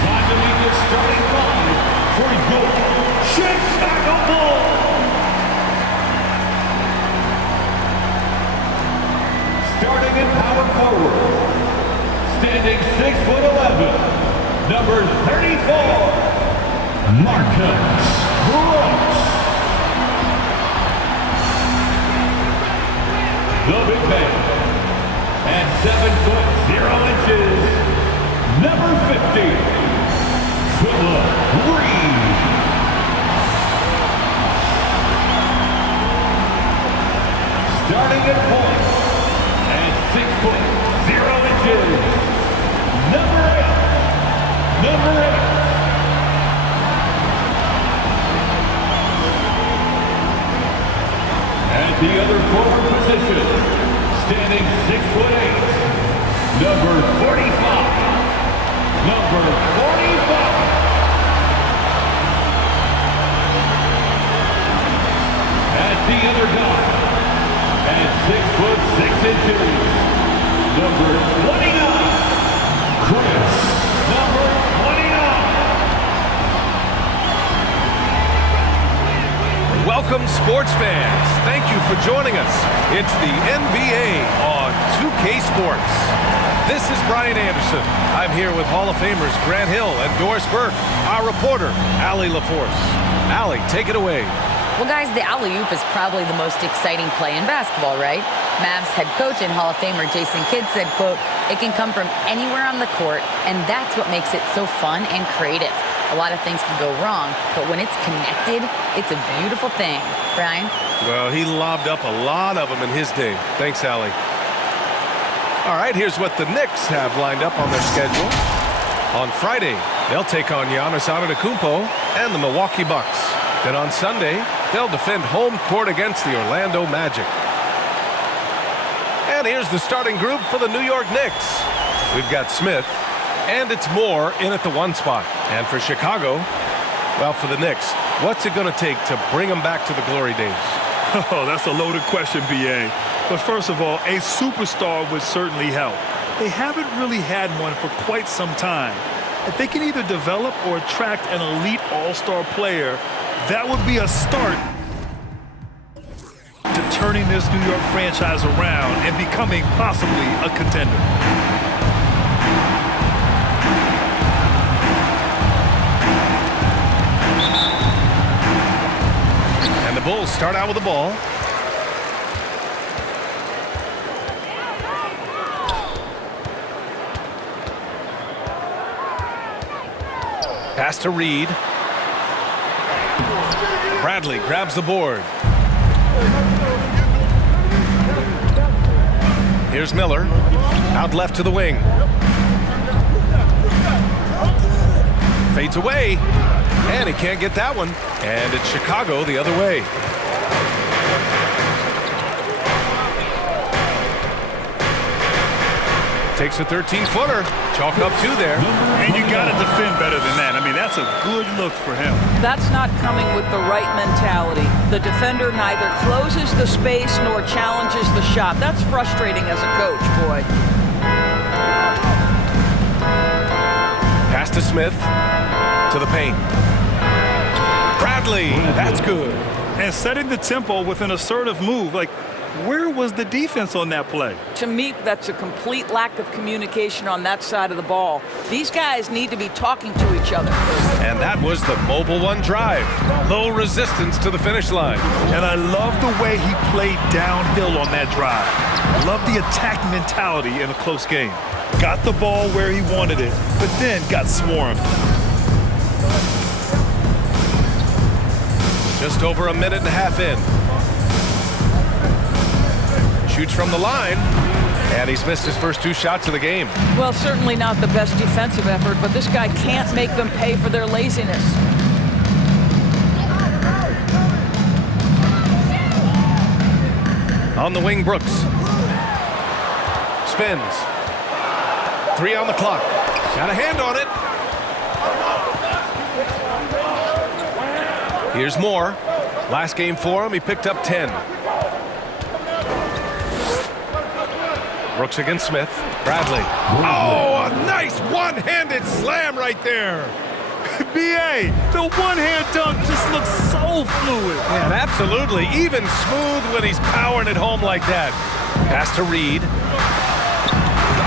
Time to meet the starting five for your Chicago Bulls. Starting in power forward, standing 6'11", number 34, Marcus Brooks. The big man, at 7'0", number 50, Philip Reed. Starting at point, at 6'0", number 8. At the other forward position, standing 6'8", number 45. Number 45. At the other guy, at 6'6", number 29, Chris, number 29. Welcome, sports fans. Thank you for joining us. It's the NBA on 2K Sports. This is Brian Anderson. I'm here with Hall of Famers Grant Hill and Doris Burke, our reporter, Allie LaForce. Allie, take it away. Well, guys, the alley-oop is probably the most exciting play in basketball, right? Mavs head coach and Hall of Famer Jason Kidd said, quote, "It can come from anywhere on the court, and that's what makes it so fun and creative. A lot of things can go wrong, but when it's connected, it's a beautiful thing." Brian? Well, he lobbed up a lot of them in his day. Thanks, Allie. All right, here's what the Knicks have lined up on their schedule. On Friday, they'll take on Giannis Antetokounmpo and the Milwaukee Bucks. Then on Sunday, they'll defend home court against the Orlando Magic. And here's the starting group for the New York Knicks. We've got Smith, and it's Moore in at the 1 spot. And for Chicago, well, for the Knicks, what's it going to take to bring them back to the glory days? Oh, that's a loaded question, B.A. But first of all, a superstar would certainly help. They haven't really had one for quite some time. If they can either develop or attract an elite all-star player, that would be a start to turning this New York franchise around and becoming possibly a contender. And the Bulls start out with the ball. Pass to Reed. Bradley grabs the board. Here's Miller. Out left to the wing. Fades away. And he can't get that one. And it's Chicago the other way. Takes a 13-footer. Chalk up 2 there. And you got to defend better than that. I mean, that's a good look for him. That's not coming with the right mentality. The defender neither closes the space nor challenges the shot. That's frustrating as a coach, boy. Pass to Smith. To the paint. Bradley. That's good. And setting the tempo with an assertive move. Like, where was the defense on that play? To me, that's a complete lack of communication on that side of the ball. These guys need to be talking to each other. And that was the Mobile One drive. Low resistance to the finish line. And I love the way he played downhill on that drive. Love the attack mentality in a close game. Got the ball where he wanted it, but then got swarmed. Just over a minute and a half in. Shoots from the line, and he's missed his first 2 shots of the game. Well, certainly not the best defensive effort, but this guy can't make them pay for their laziness. On the wing, Brooks. Spins. 3 on the clock. Got a hand on it. Here's Moore. Last game for him, he picked up 10. Brooks against Smith. Bradley. Oh, a nice one-handed slam right there. B.A., the one-hand dunk just looks so fluid. Yeah, absolutely. Even smooth when he's powering it home like that. Pass to Reed.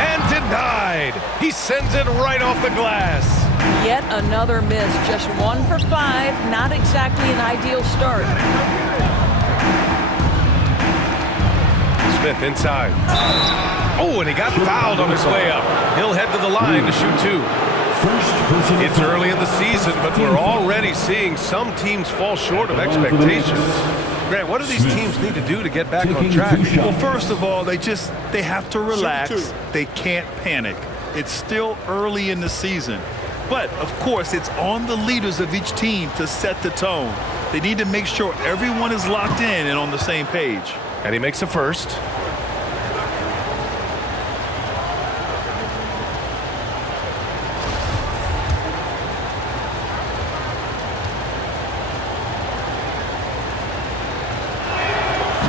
And denied. He sends it right off the glass. Yet another miss. Just 1 for 5. Not exactly an ideal start. Smith inside. Oh, and he got fouled on his way up. He'll head to the line to shoot 2. It's early in the season, but we're already seeing some teams fall short of expectations. Grant, what do these teams need to do to get back on track? Well, first of all, they have to relax. They can't panic. It's still early in the season. But, of course, it's on the leaders of each team to set the tone. They need to make sure everyone is locked in and on the same page. And he makes a first.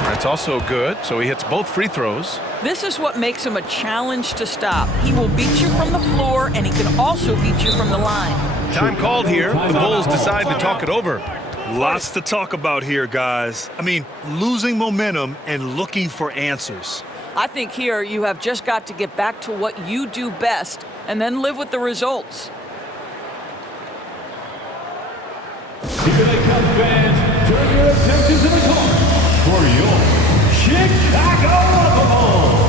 That's also good, so he hits both free throws. This is what makes him a challenge to stop. He will beat you from the floor, and he can also beat you from the line. Time called here. The Bulls decide to talk it over. Lots to talk about here, guys. I mean, losing momentum and looking for answers. I think here you have just got to get back to what you do best and then live with the results. Here they come, fans. Turn your attention to the court for your Chicago Bulls.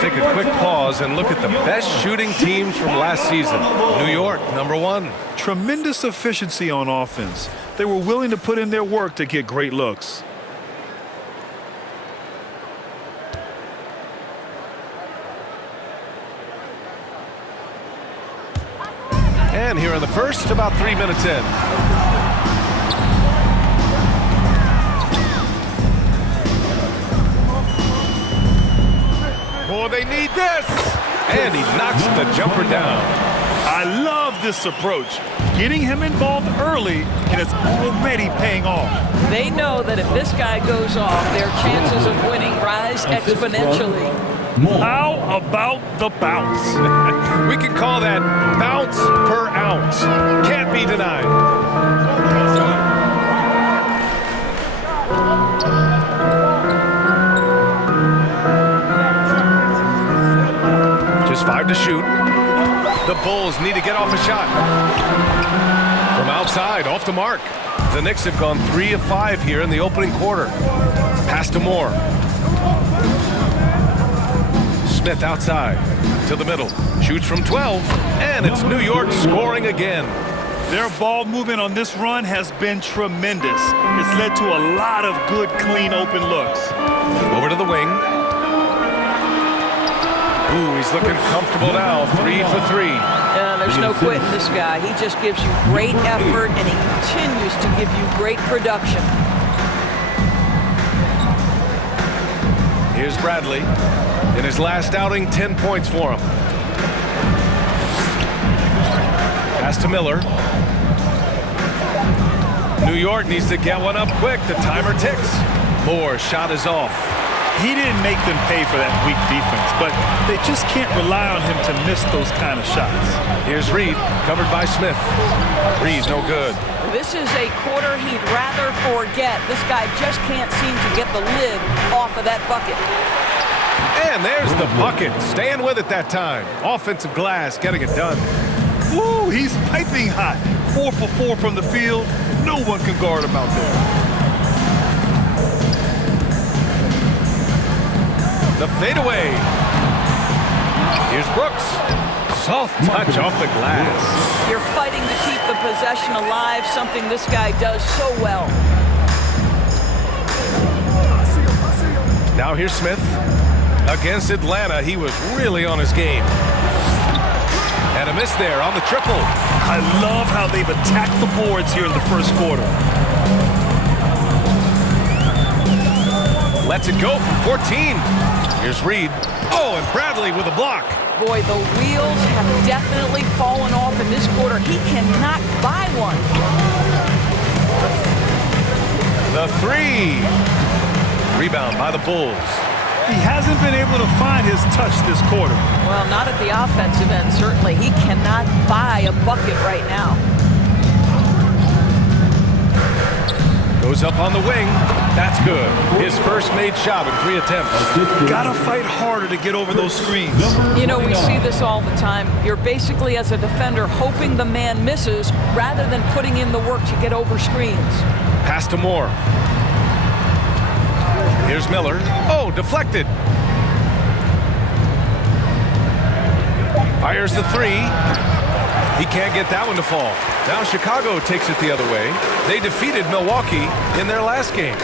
Take a quick pause and look at the best shooting teams from last season. New York, #1. Tremendous efficiency on offense. They were willing to put in their work to get great looks. And here in the first, about 3 minutes in. Oh, they need this! And he knocks the jumper down. I love this approach. Getting him involved early, and it's already paying off. They know that if this guy goes off, their chances of winning rise exponentially. How about the bounce? We can call that bounce per ounce. Can't be denied. Just 5 to shoot. The Bulls need to get off a shot. From outside, off the mark. The Knicks have gone 3 of 5 here in the opening quarter. Pass to Moore. Smith outside to the middle. Shoots from 12, and it's New York scoring again. Their ball movement on this run has been tremendous. It's led to a lot of good, clean, open looks. Over to the wing. Ooh, he's looking comfortable now. 3 for 3. There's no quitting this guy. He just gives you great effort, and he continues to give you great production. Here's Bradley. In his last outing, 10 points for him. Pass to Miller. New York needs to get one up quick. The timer ticks. Moore's shot is off. He didn't make them pay for that weak defense, but they just can't rely on him to miss those kind of shots. Here's Reed, covered by Smith. Reed's no good. This is a quarter he'd rather forget. This guy just can't seem to get the lid off of that bucket. And there's the bucket. Staying with it that time. Offensive glass getting it done. Woo, he's piping hot. 4 for 4 from the field. No one can guard him out there. The fadeaway. Here's Brooks. Soft touch off the glass. You're fighting to keep the possession alive, something this guy does so well. Now here's Smith. Against Atlanta, he was really on his game. And a miss there on the triple. I love how they've attacked the boards here in the first quarter. Lets it go from 14. Here's Reed. Oh, and Bradley with a block. Boy, the wheels have definitely fallen off in this quarter. He cannot buy one. The three. Rebound by the Bulls. He hasn't been able to find his touch this quarter. Well, not at the offensive end, certainly. He cannot buy a bucket right now. Goes up on the wing. That's good. His first made shot in 3 attempts. Gotta fight harder to get over those screens. You know, we see this all the time. You're basically, as a defender, hoping the man misses rather than putting in the work to get over screens. Pass to Moore. Here's Miller. Oh, deflected. Fires the three. He can't get that one to fall. Now Chicago takes it the other way. They defeated Milwaukee in their last game.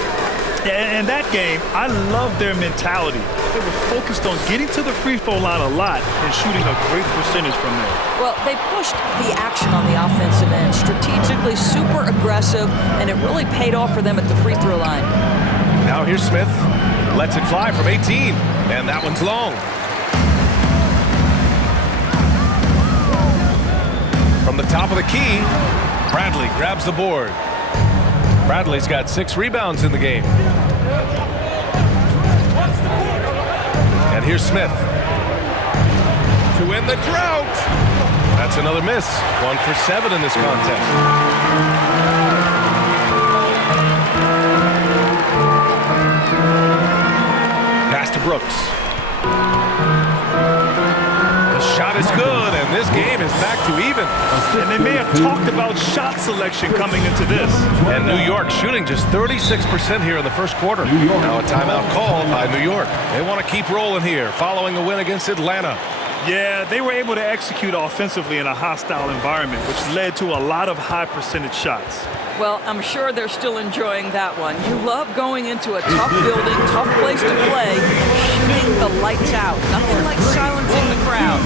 And that game, I love their mentality. They were focused on getting to the free throw line a lot and shooting a great percentage from there. Well, they pushed the action on the offensive end, strategically super aggressive, and it really paid off for them at the free throw line. Now here's Smith. Lets it fly from 18. And that one's long. From the top of the key, Bradley grabs the board. Bradley's got 6 rebounds in the game. And here's Smith. To end the drought. That's another miss. 1 for 7 in this contest. Pass to Brooks. The shot is good, and this game is back to even. And they may have talked about shot selection coming into this. And New York shooting just 36% here in the first quarter. Now a timeout called by New York. They want to keep rolling here following a win against Atlanta. Yeah, they were able to execute offensively in a hostile environment, which led to a lot of high percentage shots. Well, I'm sure they're still enjoying that one. You love going into a tough building, tough place to play, shooting the lights out. Nothing like silencing the crowd.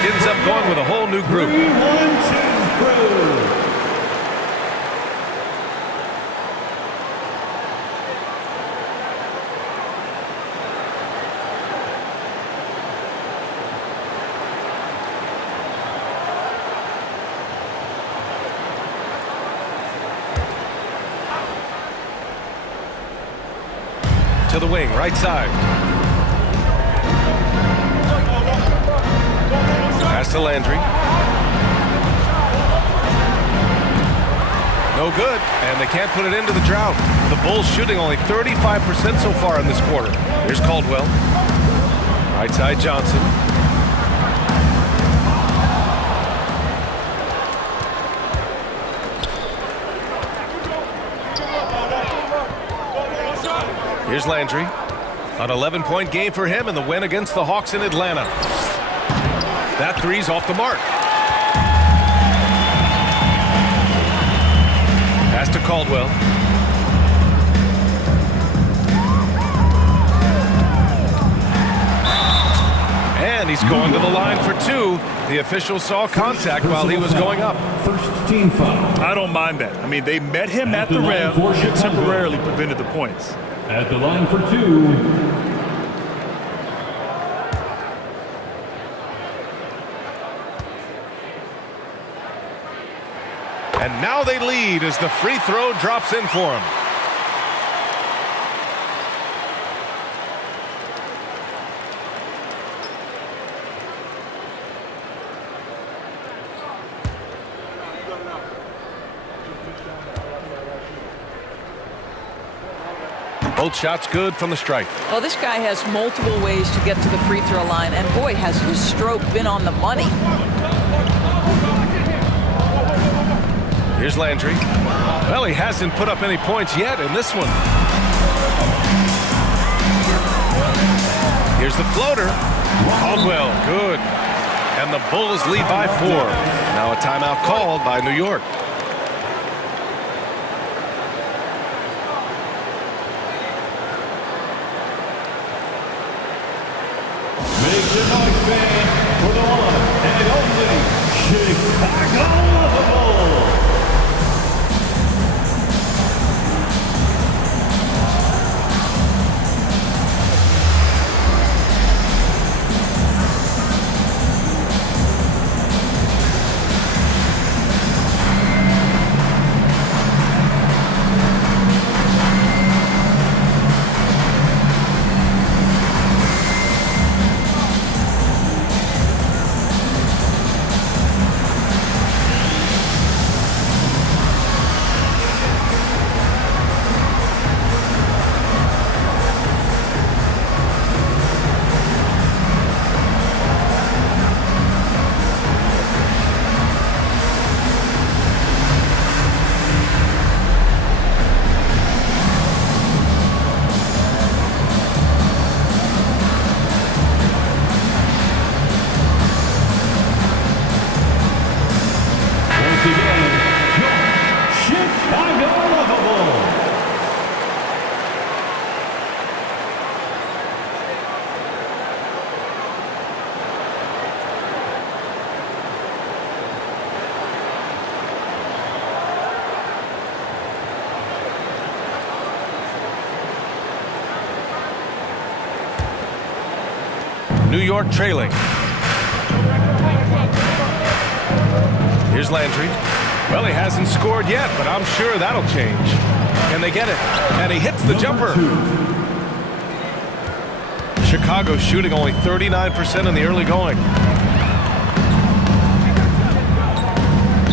Ends up going with a whole new group. 3-1-10 crew. To the wing, right side. Pass to Landry. No good, and they can't put it into the drought. The Bulls shooting only 35% so far in this quarter. Here's Caldwell. Right side, Johnson. Here's Landry. An 11-point game for him in the win against the Hawks in Atlanta. That three's off the mark. Pass to Caldwell. And he's going to the line for two. The official saw contact while he was going up. First team foul. I don't mind that. I mean, they met him at the rim and temporarily prevented the points. At the line for two. And now they lead as the free throw drops in for him. Both shots good from the stripe. Well, this guy has multiple ways to get to the free throw line, and boy, has his stroke been on the money. Here's Landry. Well, he hasn't put up any points yet in this one. Here's the floater. Caldwell, good. And the Bulls lead by 4. Now a timeout called by New York. Make some noise, fans, for the one and only Chicago Bulls. New York trailing. Here's Landry. Well, he hasn't scored yet, but I'm sure that'll change. Can they get it? And he hits the jumper. Chicago shooting only 39% in the early going.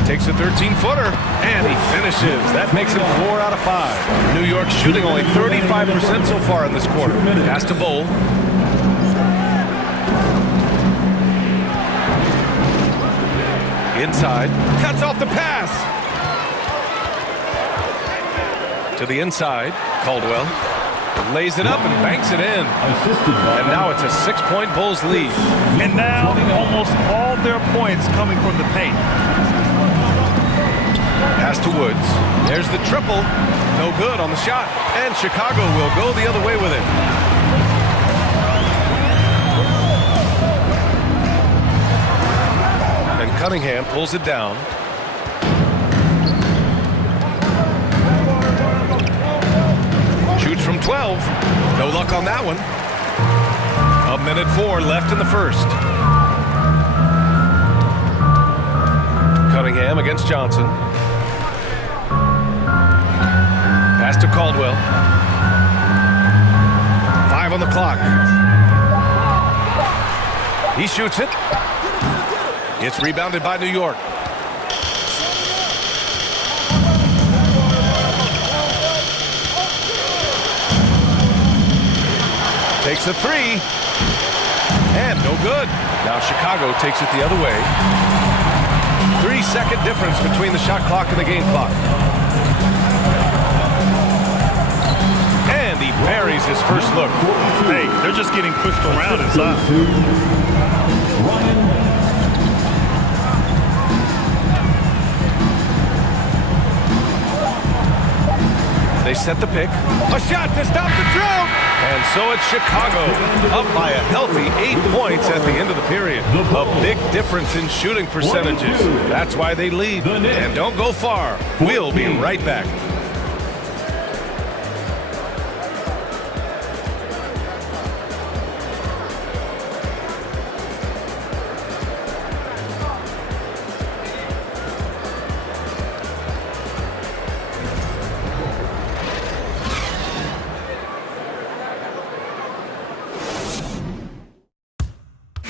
Takes a 13-footer, and he finishes. That makes it 4 out of 5. New York shooting only 35% so far in this quarter. Pass to Bull. Inside, cuts off the pass. To the inside, Caldwell lays it up and banks it in. And now it's a 6-point Bulls lead. And now almost all their points coming from the paint. Pass to Woods. There's the triple. No good on the shot. And Chicago will go the other way with it. And Cunningham pulls it down. Shoots from 12. No luck on that one. 1:04 left in the first. Cunningham against Johnson. Pass to Caldwell. 5 on the clock. He shoots it. It's rebounded by New York. Takes a 3. And no good. Now Chicago takes it the other way. 3-second difference between the shot clock and the game clock. And he buries his first look. Hey, they're just getting pushed around inside. They set the pick. A shot to stop the drought. And so it's Chicago, up by a healthy 8 points at the end of the period. A big difference in shooting percentages. That's why they lead. And don't go far. We'll be right back.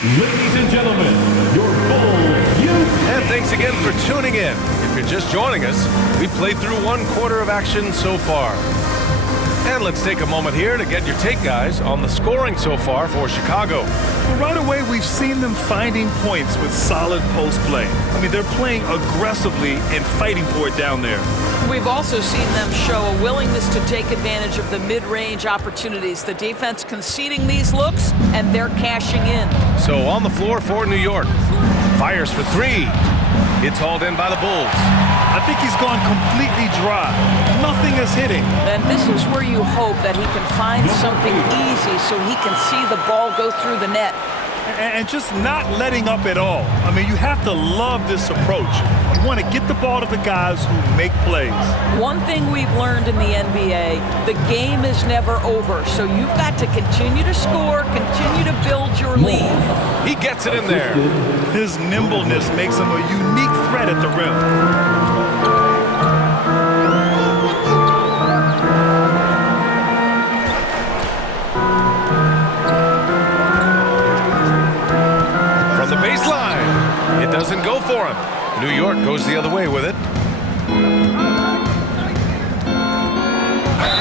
Ladies and gentlemen, your Bulls youth. And thanks again for tuning in. If you're just joining us, we played through 1/4 of action so far. And let's take a moment here to get your take, guys, on the scoring so far for Chicago. Well, right away, we've seen them finding points with solid post play. I mean, they're playing aggressively and fighting for it down there. We've also seen them show a willingness to take advantage of the mid-range opportunities. The defense conceding these looks, and they're cashing in. So on the floor for New York. Fires for three. It's hauled in by the Bulls. I think he's gone completely dry. Nothing is hitting. And this is where you hope that he can find something easy so he can see the ball go through the net. And just not letting up at all. I mean, you have to love this approach. You want to get the ball to the guys who make plays. One thing we've learned in the NBA, the game is never over. So you've got to continue to score, continue to build your lead. He gets it in there. His nimbleness makes him a unique threat at the rim. From the baseline. It doesn't go for him. New York goes the other way with it.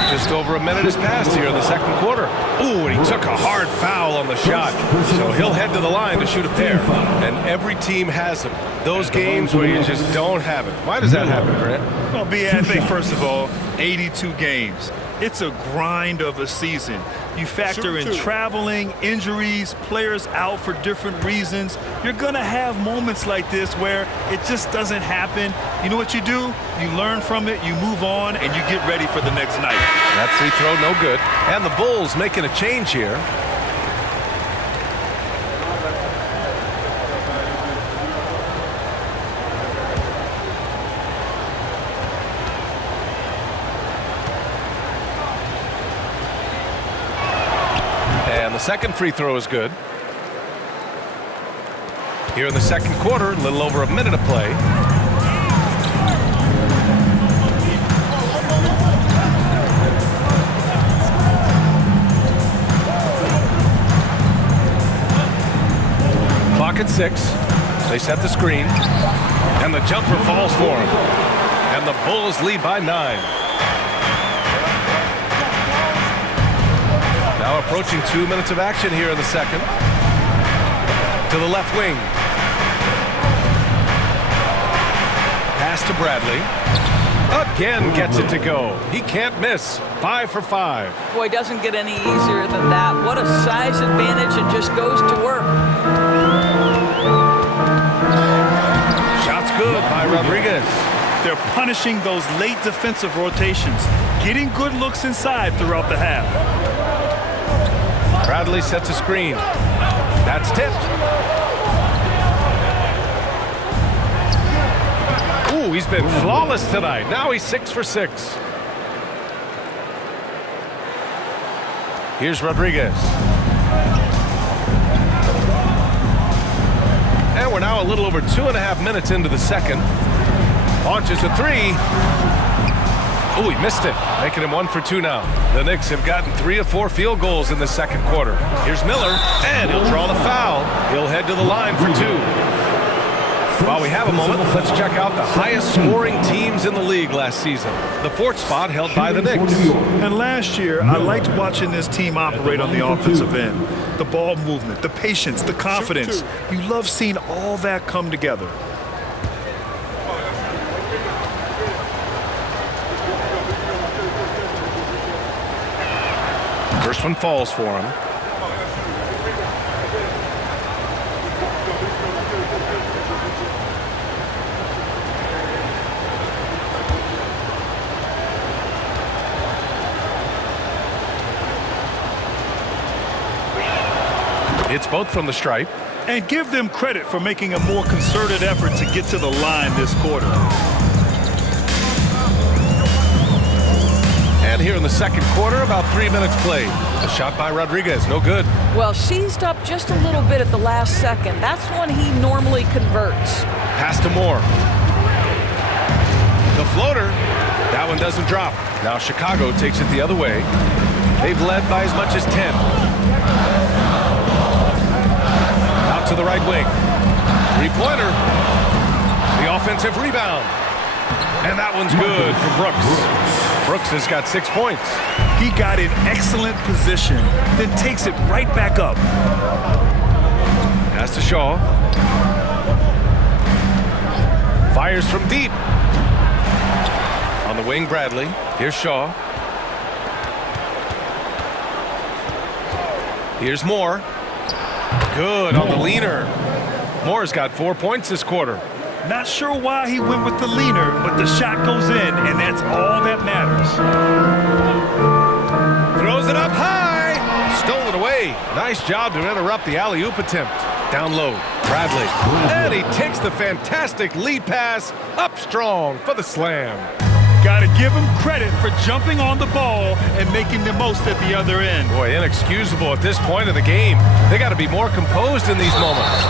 Just over a minute has passed here in the second quarter. Ooh, and he took a hard foul on the shot. So he'll head to the line to shoot a pair. And every team has them. Those games where you just don't have it. Why does that happen, Grant? Well, I think, first of all, 82 games. It's a grind of a season. You factor in traveling, injuries, players out for different reasons. You're going to have moments like this where it just doesn't happen. You know what you do? You learn from it, you move on, and you get ready for the next night. That free throw no good. And the Bulls making a change here. The second free throw is good. Here in the second quarter, a little over a minute of play. Clock at 6. They set the screen. And the jumper falls for him. And the Bulls lead by 9. Now approaching 2 minutes of action here in the second. To the left wing. Pass to Bradley. Again gets it to go. He can't miss. 5 for 5. Boy, doesn't get any easier than that. What a size advantage, and just goes to work. Shot's good by Rodriguez. They're punishing those late defensive rotations, getting good looks inside throughout the half. Bradley sets a screen. That's tipped. Ooh, he's been flawless tonight. Now he's 6 for 6. Here's Rodriguez. And we're now a little over 2.5 minutes into the second. Launches a three. Oh, he missed it, making him 1 for 2 now. The Knicks have gotten 3 of 4 field goals in the second quarter. Here's Miller, and he'll draw the foul. He'll head to the line for 2. While we have a moment, let's check out the highest scoring teams in the league last season. The 4th spot held by the Knicks. And last year, I liked watching this team operate on the offensive end. The ball movement, the patience, the confidence. You love seeing all that come together. First one falls for him. It's both from the stripe. And give them credit for making a more concerted effort to get to the line this quarter. And here in the second quarter, about 3 minutes played. A shot by Rodriguez, no good. Well, seized up just a little bit at the last second. That's when he normally converts. Pass to Moore. The floater. That one doesn't drop. Now Chicago takes it the other way. They've led by as much as 10. Out to the right wing. Three-pointer. The offensive rebound. And that one's good for Brooks. Brooks has got 6 points. He got in excellent position, then takes it right back up. Pass to Shaw. Fires from deep. On the wing, Bradley. Here's Shaw. Here's Moore. Good on the leaner. Moore's got 4 points this quarter. Not sure why he went with the leaner, but the shot goes in, and that's all that matters. Throws it up high. Stolen away. Nice job to interrupt the alley-oop attempt. Down low, Bradley. And he takes the fantastic lead pass up strong for the slam. Got to give him credit for jumping on the ball and making the most at the other end. Boy, inexcusable at this point of the game. They got to be more composed in these moments.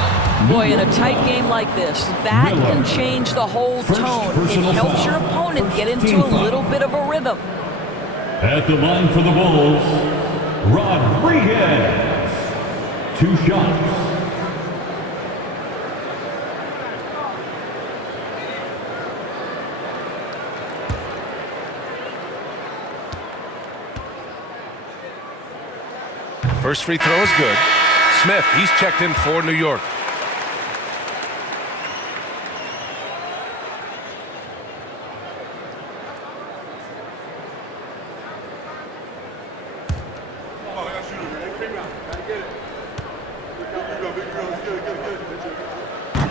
Boy, in a tight game like this, that can change the whole tone. It helps your opponent get into a little bit of a rhythm. At the line for the Bulls, Rodriguez. 2 shots. First free throw is good. Smith, he's checked in for New York.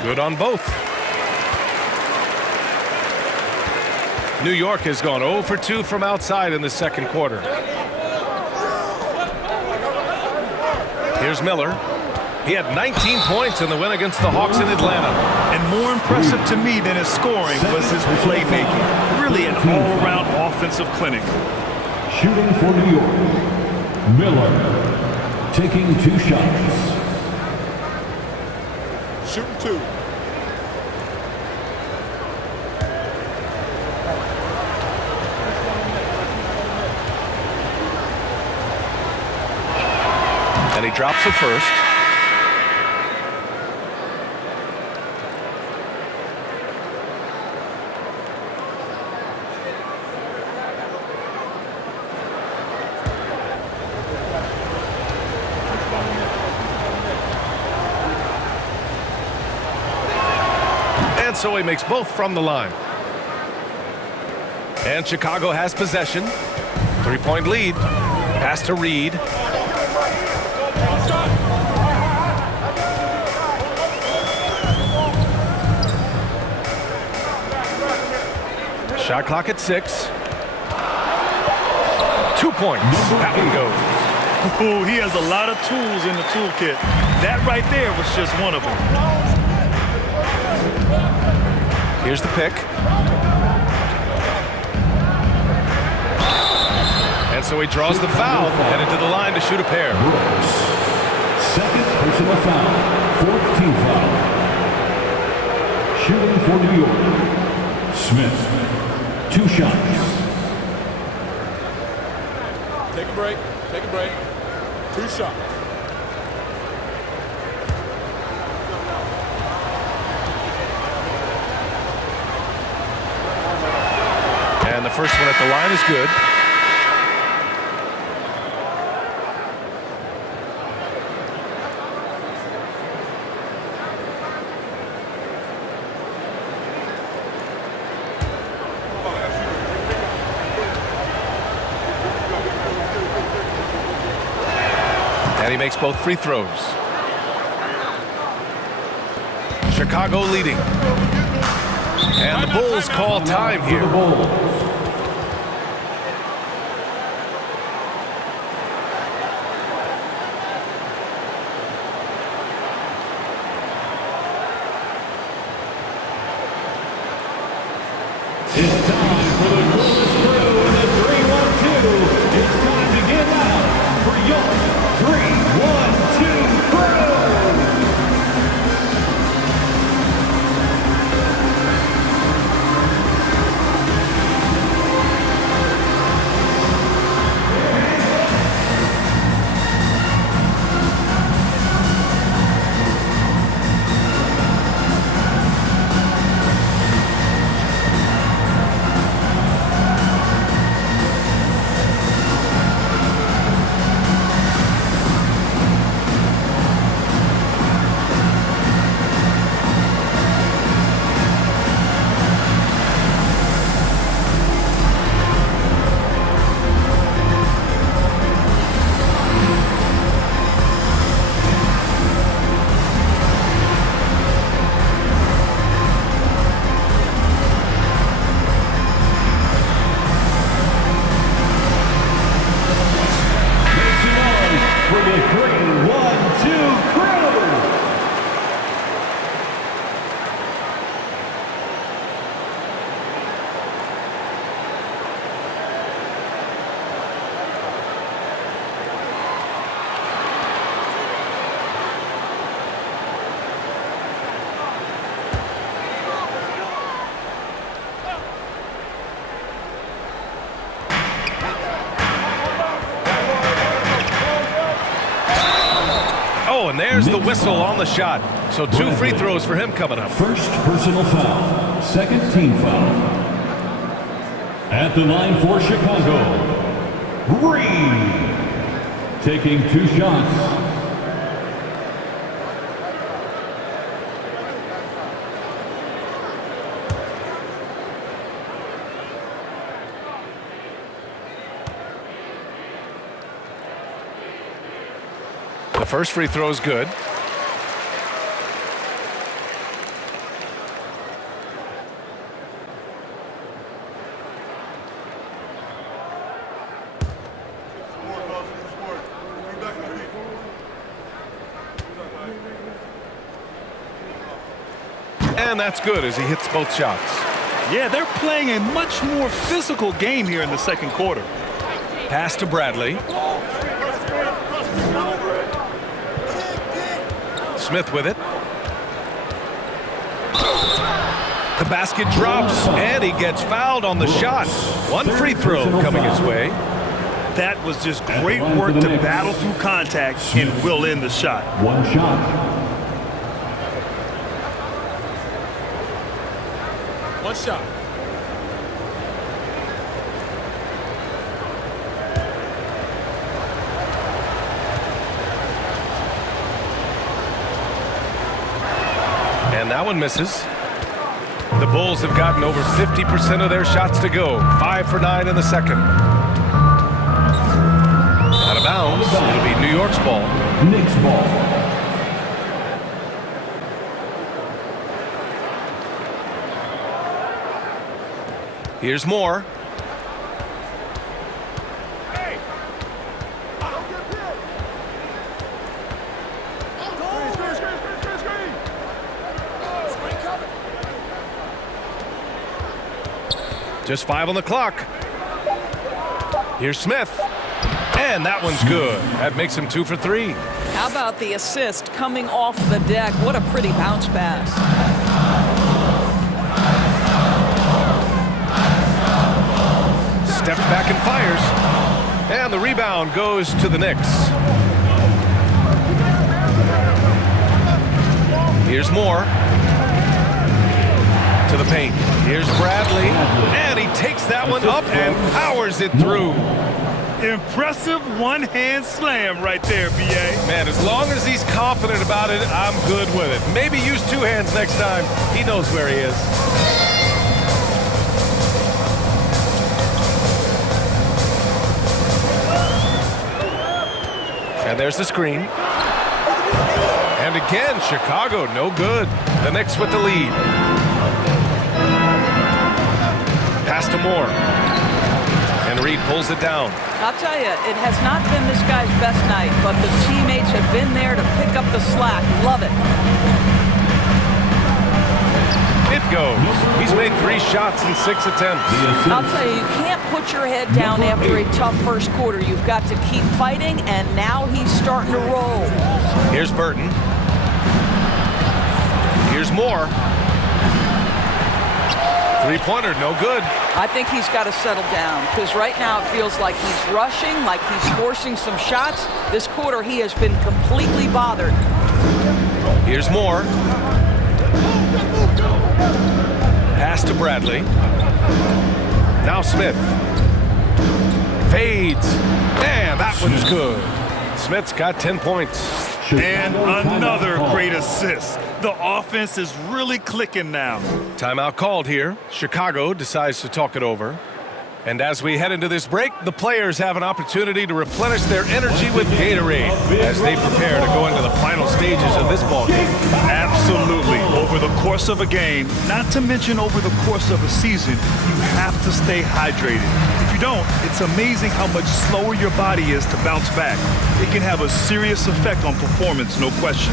Good on both. New York has gone 0 for 2 from outside in the second quarter. Here's Miller. He had 19 points in the win against the Hawks in Atlanta. And more impressive to me than his scoring was his playmaking. Really an all-around offensive clinic. Shooting for New York, Miller. Taking 2 shots. Shooting 2. And he drops it first. And so he makes both from the line. And Chicago has possession. 3-point lead. Pass to Reed. Shot clock at 6. 2 points. That one goes. Oh, he has a lot of tools in the toolkit. That right there was just one of them. Here's the pick. And so he draws the foul, headed to the line to shoot a pair. Second personal foul. 4th team foul. Shooting for New York, Smith. 2 shots. Take a break. Take a break. 2 shots. And the first one at the line is good. he makes both free throws. Chicago leading. And the Bulls call time here. It's time for the Coolest Crew in the 3-1-2. It's time to get out for your 3-1-2 crew. For the 3-1-2 crew. Oh, and there's the whistle on the shot. So 2 free throws for him coming up. First personal foul. Second team foul. At the line for Chicago, Reed. Taking 2 shots. The first free throw is good. And that's good as he hits both shots. Yeah, they're playing a much more physical game here in the second quarter. Pass to Bradley. Smith with it. The basket drops, and he gets fouled on the shot. 1 free throw coming his way. That was just great work to battle through contact and will end the shot. 1 shot. 1 shot. And that one misses. The Bulls have gotten over 50% of their shots to go. 5 for 9 in the second. Out of bounds. It'll be New York's ball. Knicks ball. Here's more. Just 5 on the clock. Here's Smith. And that one's good. That makes him 2 for 3. How about the assist coming off the deck? What a pretty bounce pass. Steps back and fires. And the rebound goes to the Knicks. Here's more. To the paint. Here's Bradley. And he takes that one up and powers it through. Impressive one-hand slam right there, B.A. Man, as long as he's confident about it, I'm good with it. Maybe use 2 hands next time. He knows where he is. And And there's the screen. And again, Chicago, no good. The Knicks with the lead. Pass to Moore. And Reed pulls it down. I'll tell you, it has not been this guy's best night, but the teammates have been there to pick up the slack. Love it. It goes. He's made 3 shots in 6 attempts. I'll tell you, you can't put your head down after a tough first quarter. You've got to keep fighting, and now he's starting to roll. Here's Burton. Here's Moore. 3-pointer, no good. I think he's got to settle down because right now it feels like he's rushing, like he's forcing some shots. This quarter he has been completely bothered. Here's Moore. Pass to Bradley. Now Smith. Fades. And that one's good. Smith's got 10 points. And another great assist. The offense is really clicking now. Timeout called here. Chicago decides to talk it over. And as we head into this break, the players have an opportunity to replenish their energy with Gatorade as they prepare to go into the final stages of this ballgame. Absolutely. Over the course of a game, not to mention over the course of a season, you have to stay hydrated. If you don't, it's amazing how much slower your body is to bounce back. It can have a serious effect on performance, no question.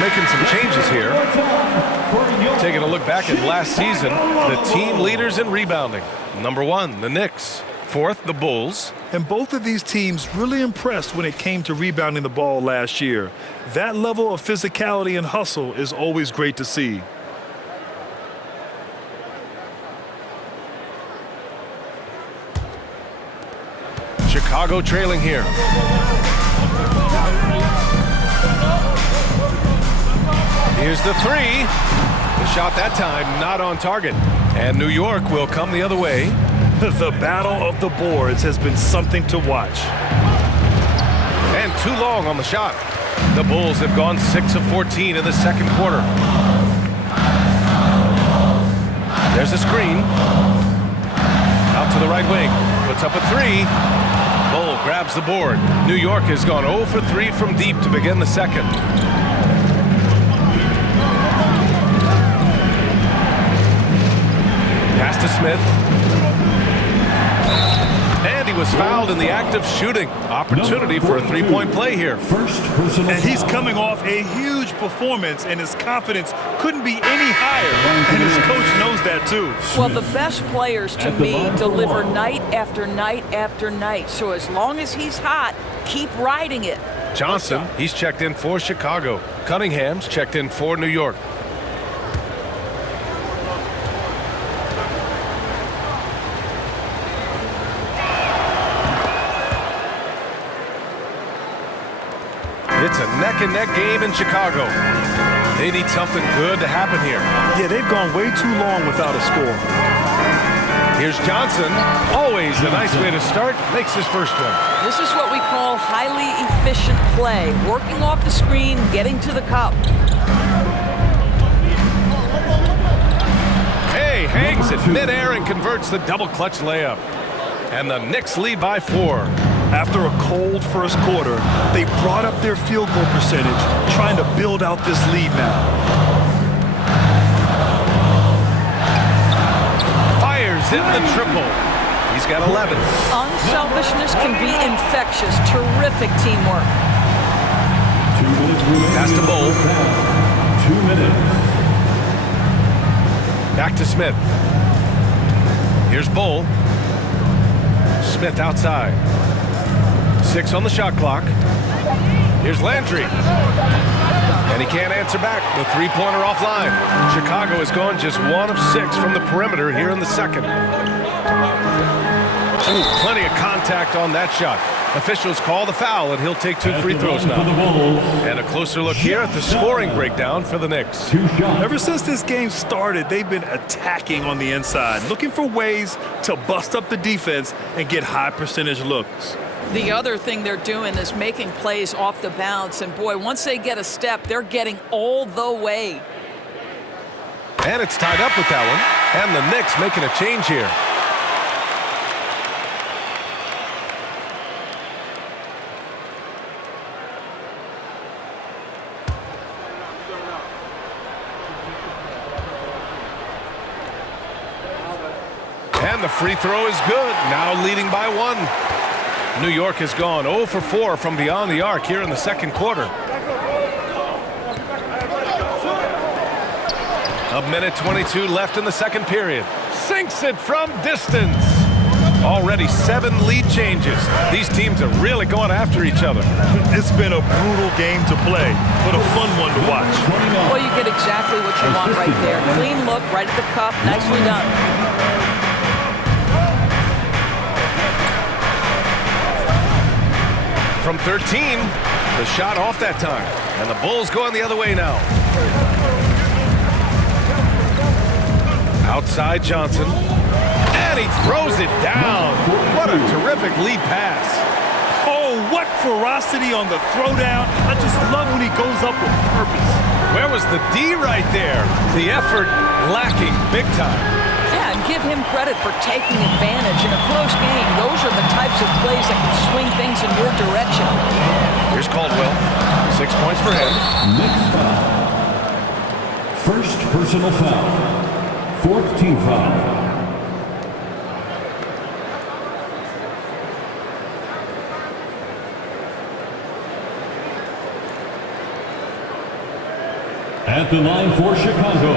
Making some changes here. Taking a look back at last season, the team leaders in rebounding. Number 1, the Knicks. 4th, the Bulls. And both of these teams really impressed when it came to rebounding the ball last year. That level of physicality and hustle is always great to see. Chicago trailing here. Here's the 3. The shot that time not on target. And New York will come the other way. The battle of the boards has been something to watch. And too long on the shot. The Bulls have gone 6 of 14 in the second quarter. There's a screen. Out to the right wing. Puts up a 3. Bull grabs the board. New York has gone 0 for 3 from deep to begin the second. Pass to Smith. And he was fouled in the act of shooting. Opportunity for a 3-point play here. And he's coming off a huge performance, and his confidence couldn't be any higher. And his coach knows that too. Well, the best players to me deliver night after night after night. So as long as he's hot, keep riding it. Johnson, he's checked in for Chicago. Cunningham's checked in for New York. It's a neck-and-neck game in Chicago. They need something good to happen here. Yeah, they've gone way too long without a score. Here's Johnson. Always a nice way to start. Makes his first one. This is what we call highly efficient play. Working off the screen, getting to the cup. Hey, hangs it midair and converts the double clutch layup. And the Knicks lead by 4. After a cold first quarter, they brought up their field goal percentage, trying to build out this lead now. Fires in the triple. He's got 11. Unselfishness can be infectious. Terrific teamwork. Pass to Bull. 2 minutes. Back to Smith. Here's Bull. Smith outside. 6 on the shot clock. Here's Landry. And he can't answer back. The three-pointer offline. Chicago has gone just 1 of 6 from the perimeter here in the second. Ooh, plenty of contact on that shot. Officials call the foul, and he'll take 2 free throws now. And a closer look here at the scoring breakdown for the Knicks. Ever since this game started, they've been attacking on the inside, looking for ways to bust up the defense and get high percentage looks. The other thing they're doing is making plays off the bounce. And, boy, once they get a step, they're getting all the way. And it's tied up with that one. And the Knicks making a change here. And the free throw is good. Now leading by 1. New York has gone 0 for 4 from beyond the arc here in the second quarter. A minute 22 left in the second period. Sinks it from distance. Already 7 lead changes. These teams are really going after each other. It's been a brutal game to play, but a fun one to watch. Well, you get exactly what you want right there. Clean look, right at the cup. Nicely done. From 13, the shot off that time. And the Bulls going the other way now. Outside Johnson. And he throws it down. What a terrific lead pass. Oh, what ferocity on the throwdown. I just love when he goes up with purpose. Where was the D right there? The effort lacking big time. Yeah, and give him credit for taking advantage in a close game. Those are the types of plays that can swing things in your direction. Here's Caldwell. 6 points for him. Next foul. First personal foul. 4th team foul. At the line for Chicago.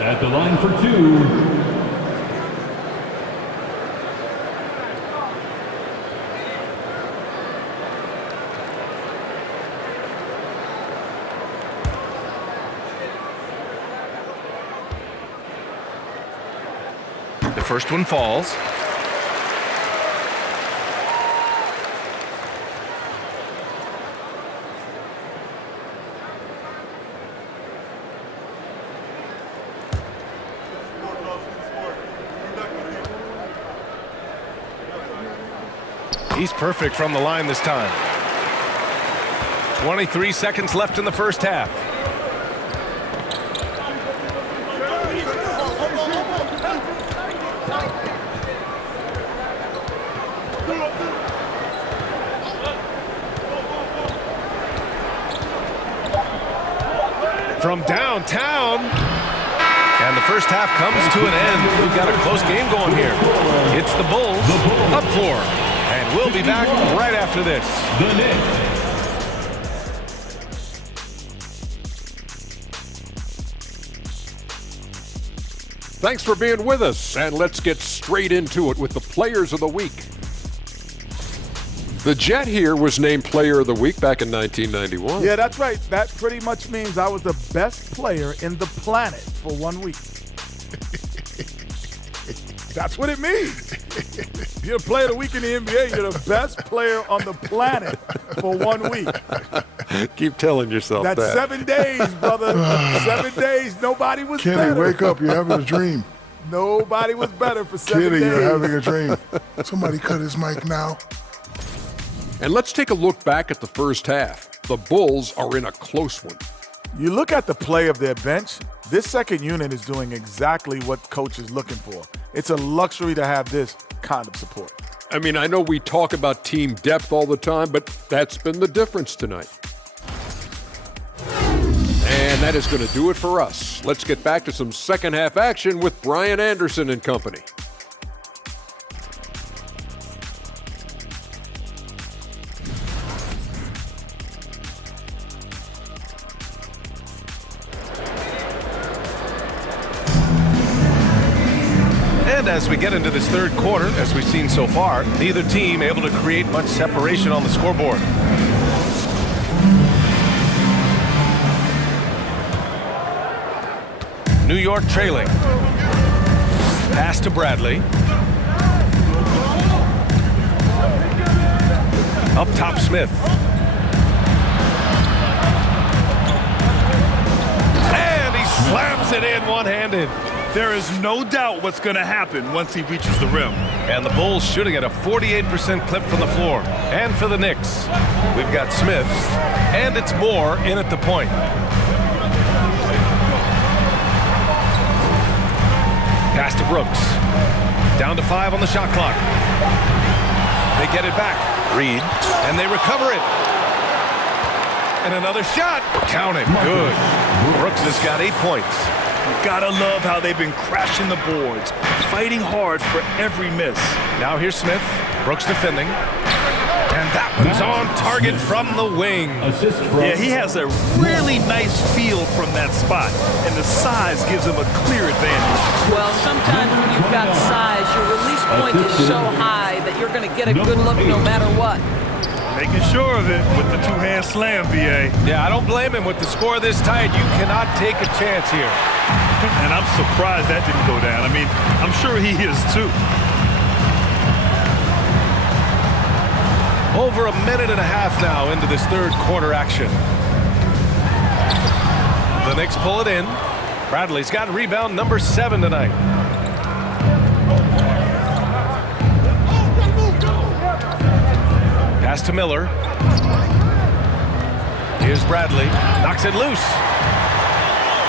At the line for 2. The first one falls. He's perfect from the line this time. 23 seconds left in the first half. From downtown. And the first half comes to an end. We've got a close game going here. It's the Bulls up 4. And we'll be back right after this. The Knicks. Thanks for being with us, and let's get straight into it with the Players of the Week. The Jet here was named Player of the Week back in 1991. Yeah, that's right. That pretty much means I was the best player in the planet for 1 week. That's what it means. You're a player of the week in the NBA. You're the best player on the planet for 1 week. Keep telling yourself that. That's 7 days, brother. 7 days. Nobody was Kenny, better. wake up. You're having a dream. Nobody was better for 7 days. Kenny, you're having a dream. Somebody cut his mic now. And let's take a look back at the first half. The Bulls are in a close one. You look at the play of their bench, this second unit is doing exactly what coach is looking for. It's a luxury to have this kind of support. I mean, I know we talk about team depth all the time, but that's been the difference tonight. And that is going to do it for us. Let's get back to some second half action with Brian Anderson and company. And limited as we get into this third quarter, as we've seen so far. Neither team able to create much separation on the scoreboard. New York trailing. Pass to Bradley. Up top, Smith. And he slams it in one-handed. There is no doubt what's going to happen once he reaches the rim. And the Bulls shooting at a 48% clip from the floor. And for the Knicks, we've got Smith, and it's Moore in at the point. Pass to Brooks. Down to 5 on the shot clock. They get it back. Reed. And they recover it. And another shot. Count it. Good. Brooks has got 8 points. Gotta love how they've been crashing the boards, fighting hard for every miss. Now here's Smith. Brooks defending. And that one's on target from the wing. Yeah, he has a really nice feel from that spot, and the size gives him a clear advantage. Well, sometimes when you've got size, your release point is so high that you're going to get a good look no matter what. Making sure of it with the two-hand slam, B.A. Yeah, I don't blame him. With the score this tight, you cannot take a chance here. And I'm surprised that didn't go down. I mean, I'm sure he is too. Over a minute and a half now into this third quarter action. The Knicks pull it in. Bradley's got rebound number 7 tonight. Pass to Miller. Here's Bradley. Knocks it loose.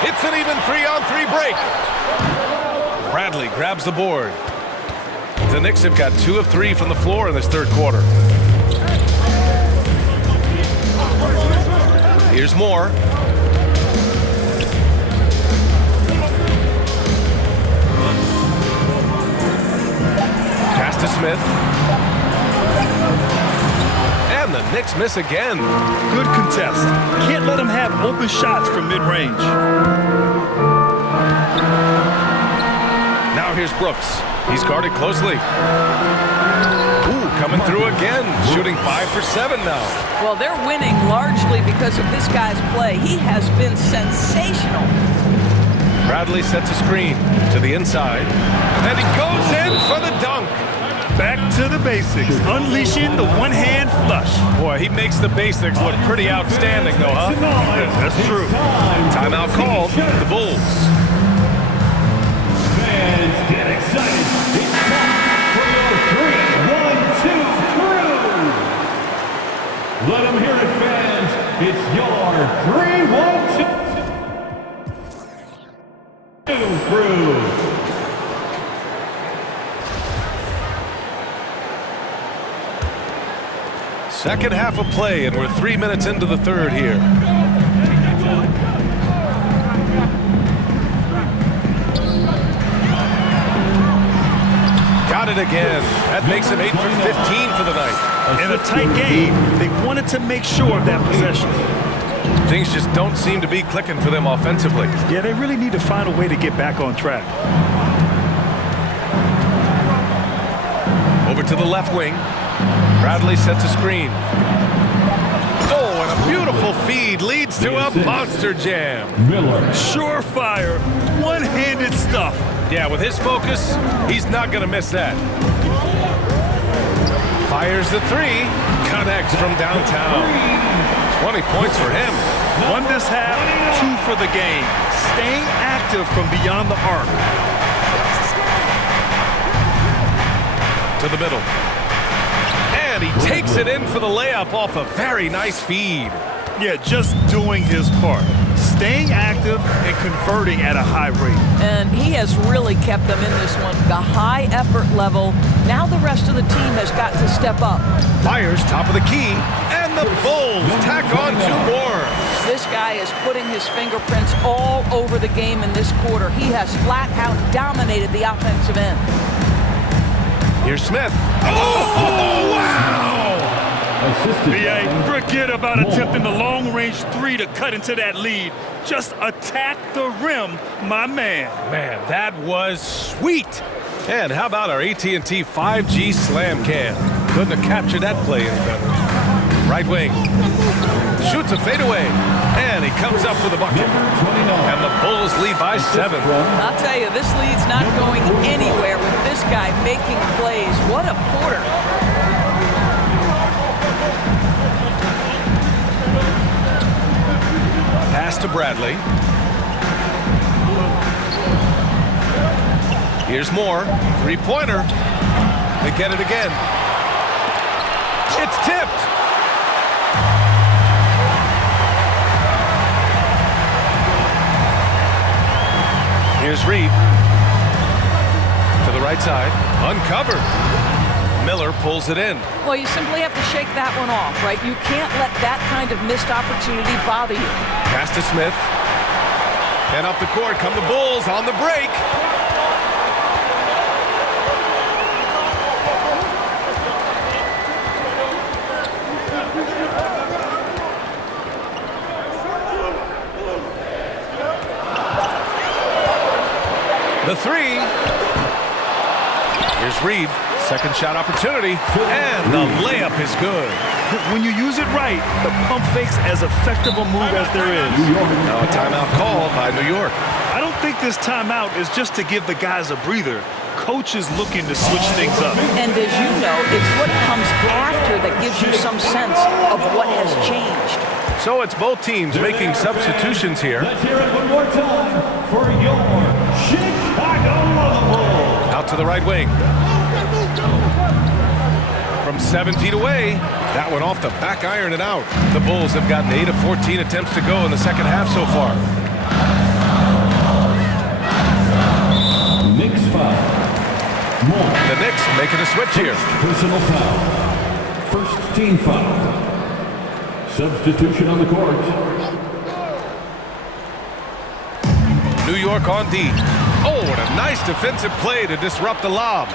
It's an even 3-on-3 break. Bradley grabs the board. The Knicks have got 2 of 3 from the floor in this third quarter. Here's Moore. Pass to Smith. And the Knicks miss again. Good contest. Can't let him have open shots from mid-range. Now here's Brooks. He's guarded closely. Ooh, coming through again. Shooting 5 for 7 now. Well, they're winning largely because of this guy's play. He has been sensational. Bradley sets a screen to the inside. And he goes in for the dunk. Back to the basics. Unleashing the one-hand flush. Boy, he makes the basics look pretty outstanding, though, huh? Yes, that's true. Timeout called. The Bulls. Fans get excited. It's time for your 3-1-2 crew. Let them hear it, fans. It's your 3-1-2 crew. Second half of play, and we're 3 minutes into the third here. Got it again. That makes him 8 for 15 for the night. In a tight game, they wanted to make sure of that possession. Things just don't seem to be clicking for them offensively. Yeah, they really need to find a way to get back on track. Over to the left wing. Bradley sets a screen. Oh, and a beautiful feed leads to a monster jam. Surefire, one-handed stuff. Yeah, with his focus, he's not going to miss that. Fires the 3. Connects from downtown. 20 points for him. 1 this half, 2 for the game. Staying active from beyond the arc. To the middle. And he takes it in for the layup off a very nice feed. Yeah, just doing his part. Staying active and converting at a high rate. And he has really kept them in this one. The high effort level. Now the rest of the team has got to step up. Fires top of the key. And the Bulls tack on 2 more. This guy is putting his fingerprints all over the game in this quarter. He has flat out dominated the offensive end. Here's Smith. Oh, wow! B.A., forget about attempting the long-range 3 to cut into that lead. Just attack the rim, my man. Man, that was sweet. And how about our AT&T 5G Slam Cam? Couldn't have captured that play any better. Right wing. Shoots a fadeaway. And he comes up with a bucket. And the Bulls lead by 7. I'll tell you, this lead's not going anywhere with this guy making plays. What a quarter. Pass to Bradley. Here's more. Three-pointer. They get it again. It's tipped. Here's Reed. To the right side. Uncovered. Miller pulls it in. Well, you simply have to shake that one off, right? You can't let that kind of missed opportunity bother you. Pass to Smith. And up the court come the Bulls on the break. The three. Here's Reed. Second shot opportunity. And the layup is good. When you use it right, the pump fake's as effective a move as there is. Now a timeout called by New York. I don't think this timeout is just to give the guys a breather. Coach is looking to switch things up. And as you know, it's what comes after that gives you some sense of what has changed. So it's both teams making substitutions here. Let's hear it one more time for your Chicago Bulls. Out to the right wing. From 7 feet away, that one off the back iron and out. The Bulls have gotten 8 of 14 attempts to go in the second half so far. Knicks foul. More. The Knicks making a switch here. Personal foul. First team foul. Substitution on the court. New York on D. Oh, what a nice defensive play to disrupt the lob.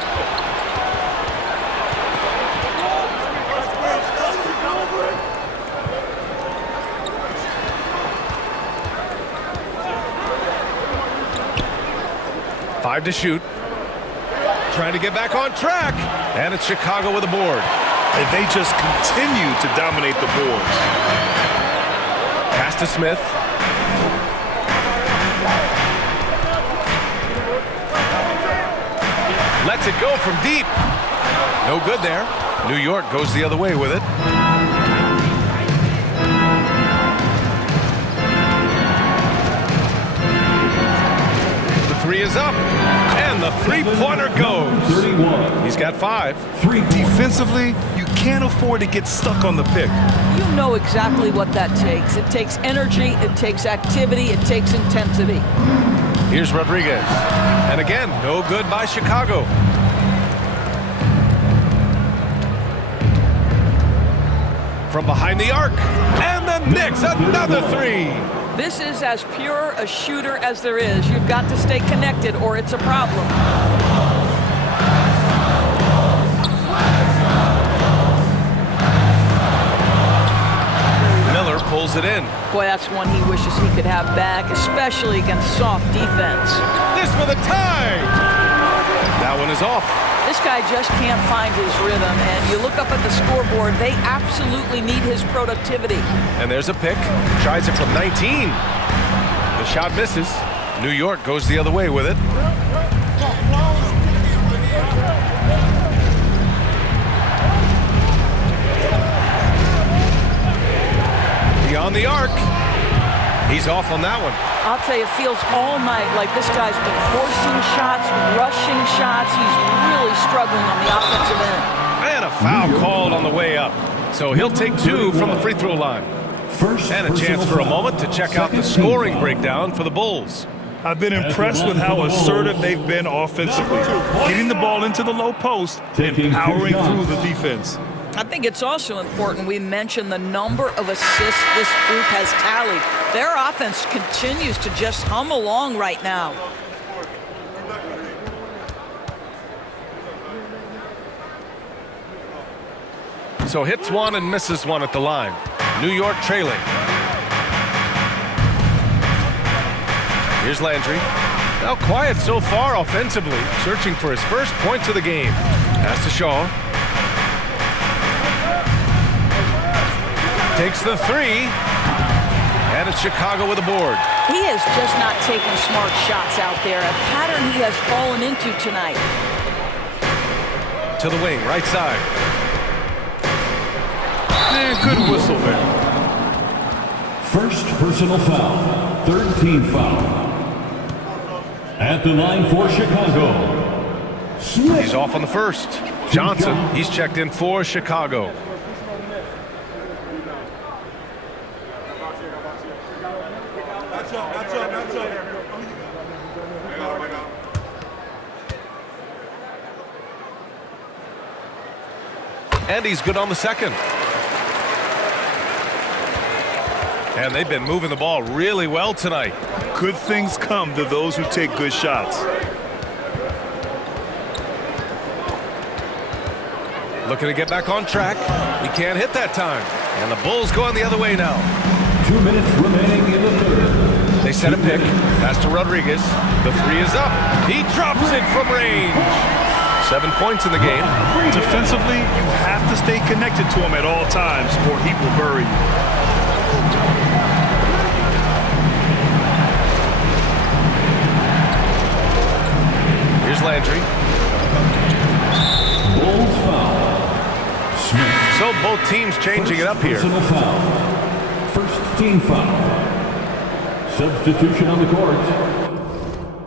Five to shoot. Trying to get back on track. And it's Chicago with a board. And they just continue to dominate the boards. Pass to Smith. Lets it go from deep. No good there. New York goes the other way with it. The three is up. And the three-pointer goes. 31. He's got 5. Defensively, you can't afford to get stuck on the pick. You know exactly what that takes. It takes energy, it takes activity, it takes intensity. Here's Rodriguez. And again, no good by Chicago. From behind the arc. And the Knicks, another three. This is as pure a shooter as there is. You've got to stay connected or it's a problem. Miller pulls it in. Boy, that's one he wishes he could have back, especially against soft defense. This for the tie. That one is off. This guy just can't find his rhythm, and you look up at the scoreboard, they absolutely need his productivity. And there's a pick. Tries it from 19. The shot misses. New York goes the other way with it. Beyond the arc. He's off on that one. I'll tell you, it feels all night like this guy's been forcing shots, rushing shots. He's really struggling on the offensive end. And a foul called on the way up. So he'll take 2 from the free throw line. And a chance for a moment to check out the scoring breakdown for the Bulls. I've been impressed with how assertive they've been offensively, getting the ball into the low post and powering through the defense. I think it's also important we mention the number of assists this group has tallied. Their offense continues to just hum along right now. So hits one and misses one at the line. New York trailing. Here's Landry. Now quiet so far offensively, searching for his first points of the game. Pass to Shaw. Takes the three. And it's Chicago with a board. He is just not taking smart shots out there, a pattern he has fallen into tonight. To the wing, right side. Man, good whistle there. First personal foul. Third team foul. At the line for Chicago, Smith. He's off on the first. Johnson, he's checked in for Chicago. And he's good on the second. And they've been moving the ball really well tonight. Good things come to those who take good shots. Looking to get back on track. He can't hit that time. And the Bulls going the other way now. 2 minutes remaining in the third. They set a pick. Pass to Rodriguez. The three is up. He drops it from range. 7 points in the game. Defensively, you have to stay connected to him at all times or he will bury you. Here's Landry. Bulls foul. Smith. So both teams changing it up here. Personal foul. First team foul. Substitution on the court.